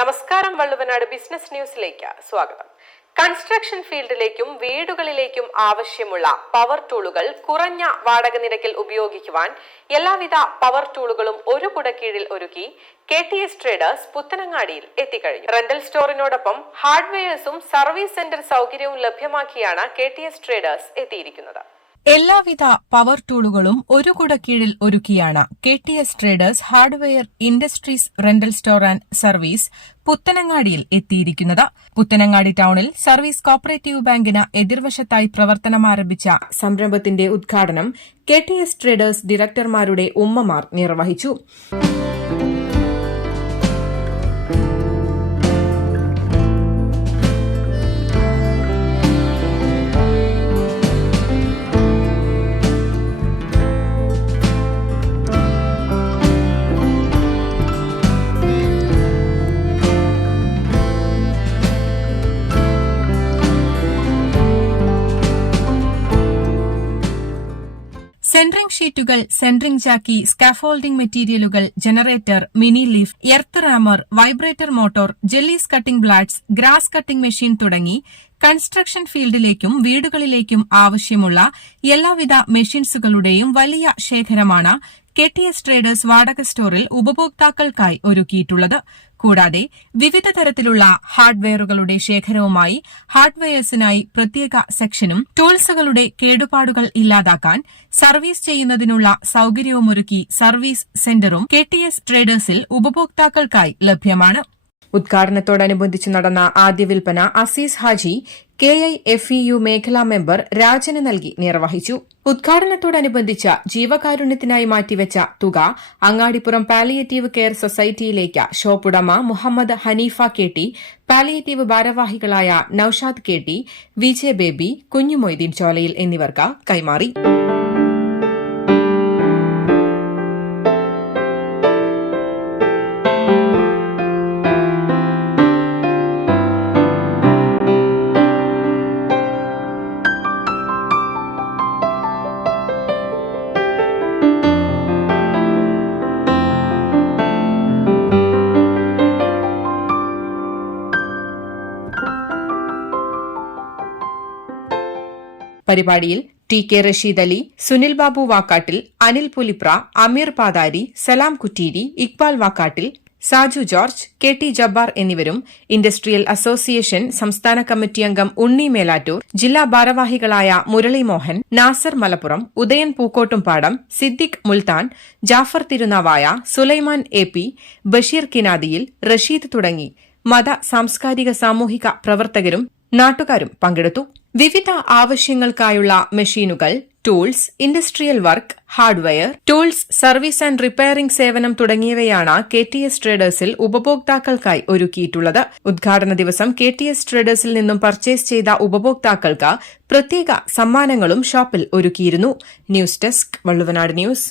നമസ്കാരം വള്ളുവനാട് ബിസിനസ് ന്യൂസിലേക്ക് സ്വാഗതം. കൺസ്ട്രക്ഷൻ ഫീൽഡിലേക്കും വീടുകളിലേക്കും ആവശ്യമുള്ള പവർ ടൂളുകൾ കുറഞ്ഞ വാടക നിരക്കിൽ ഉപയോഗിക്കുവാൻ എല്ലാവിധ പവർ ടൂളുകളും ഒരു കുടക്കീഴിൽ ഒരുക്കി കെ ടി എസ് ട്രേഡേഴ്സ് പുത്തനങ്ങാടിയിൽ എത്തിക്കഴിഞ്ഞു. റെന്റൽ സ്റ്റോറിനോടൊപ്പം ഹാർഡ്വെയേഴ്സും സർവീസ് സെന്റർ സൗകര്യവും ലഭ്യമാക്കിയാണ് കെ ടി എസ് ട്രേഡേഴ്സ് എത്തിയിരിക്കുന്നത്. എല്ലാവിധ പവർ ടൂളുകളും ഒരു കുട കീഴിൽ ഒരുക്കിയാണ് K T S traders hardware industries rental store and service പുത്തനങ്ങാടിയിൽ എത്തിയിരിക്കുന്നത്. പുത്തനങ്ങാടി ടൌണിൽ സർവീസ് കോപ്പറേറ്റീവ് ബാങ്കിന് എതിർവശത്തായി പ്രവർത്തനം ആരംഭിച്ച സംരംഭത്തിന്റെ ഉദ്ഘാടനം കെ ടി എസ് ട്രേഡേഴ്സ് ഡയറക്ടർമാരുടെ ഉമ്മമാർ നിർവഹിച്ചു. സെൻട്രിംഗ് ഷീറ്റുകൾ സെൻട്രിംഗ് ചാക്കി സ്കാഫോൾഡിംഗ് മെറ്റീരിയലുകൾ generator mini leaf earth rammer vibrator motor jellies cutting blades grass cutting machine തുടങ്ങി കൺസ്ട്രക്ഷൻ ഫീൽഡിലേക്കും വീടുകളിലേക്കും ആവശ്യമുള്ള എല്ലാവിധ മെഷീൻസുകളുടെയും വലിയ ശേഖരമാണ് കെ ടി എസ് ട്രേഡേഴ്സ് വാടക സ്റ്റോറിൽ ഉപഭോക്താക്കൾക്കായി ഒരുക്കിയിട്ടുള്ളത്. കൂടാതെ വിവിധ തരത്തിലുള്ള ഹാർഡ്വെയറുകളുടെ ശേഖരവുമായി ഹാർഡ്വെയേഴ്സിനായി പ്രത്യേക സെക്ഷനും ടൂൾസുകളുടെ കേടുപാടുകൾ ഇല്ലാതാക്കാൻ സർവീസ് ചെയ്യുന്നതിനുള്ള സൌകര്യവുമൊരുക്കി സർവീസ് സെന്ററും കെ ട്രേഡേഴ്സിൽ ഉപഭോക്താക്കൾക്കായി ലഭ്യമാണ്. ഉദ്ഘാടനത്തോടനുബന്ധിച്ച് നടന്ന ആദ്യ വിൽപ്പന Azeez Haji K I F U മേഖലാ മെമ്പർ രാജന് നൽകി നിർവഹിച്ചു. ഉദ്ഘാടനത്തോടനുബന്ധിച്ച് ജീവകാരുണ്യത്തിനായി മാറ്റിവെച്ച തുക അങ്ങാടിപ്പുറം പാലിയേറ്റീവ് കെയർ സൊസൈറ്റിയിലേക്ക് ഷോപ്പുടമ Muhammad Haneefa K T palliative ഭാരവാഹികളായ നൌഷാദ് കെ ടി വിജയ് ബേബി കുഞ്ഞുമൊയ്തീൻ ചോലയിൽ എന്നിവർക്ക് കൈമാറി. പരിപാടിയിൽ T K Rasheed Ali Sunil Babu Vakkattil Anil Pulipra Ameer Pathari Salam Kutteeri Iqbal Vakkattil Saju George K T Jabbar എന്നിവരും ഇൻഡസ്ട്രിയൽ അസോസിയേഷൻ സംസ്ഥാന committee അംഗം ഉണ്ണി മേലാറ്റൂർ ജില്ലാ ഭാരവാഹികളായ മുരളി മോഹൻ നാസർ മലപ്പുറം ഉദയൻ പൂക്കോട്ടുംപാടം സിദ്ദിഖ് മുൽത്താൻ ജാഫർ തിരുനാവായ സുലൈമാൻ എ പി ബഷീർ കിനാദിയിൽ റഷീദ് തുടങ്ങി. മത സാംസ്കാരിക സാമൂഹിക പ്രവർത്തകരും നാട്ടുകാരും പങ്കെടുത്തു. വിവിധ ആവശ്യങ്ങൾക്കായുള്ള മെഷീനുകൾ tools industrial work hardware tools service and repairing സേവനം തുടങ്ങിയവയാണ് കെ ടി എസ് ട്രേഡേഴ്സിൽ ഉപഭോക്താക്കൾക്കായി ഒരുക്കിയിട്ടുള്ളത്. ഉദ്ഘാടന ദിവസം കെ ടി എസ് ട്രേഡേഴ്സിൽ നിന്നും പർച്ചേസ് ചെയ്ത ഉപഭോക്താക്കൾക്ക് പ്രത്യേക സമ്മാനങ്ങളും ഷോപ്പിൽ ഒരുക്കിയിരുന്നു. News desk Valluvanad news.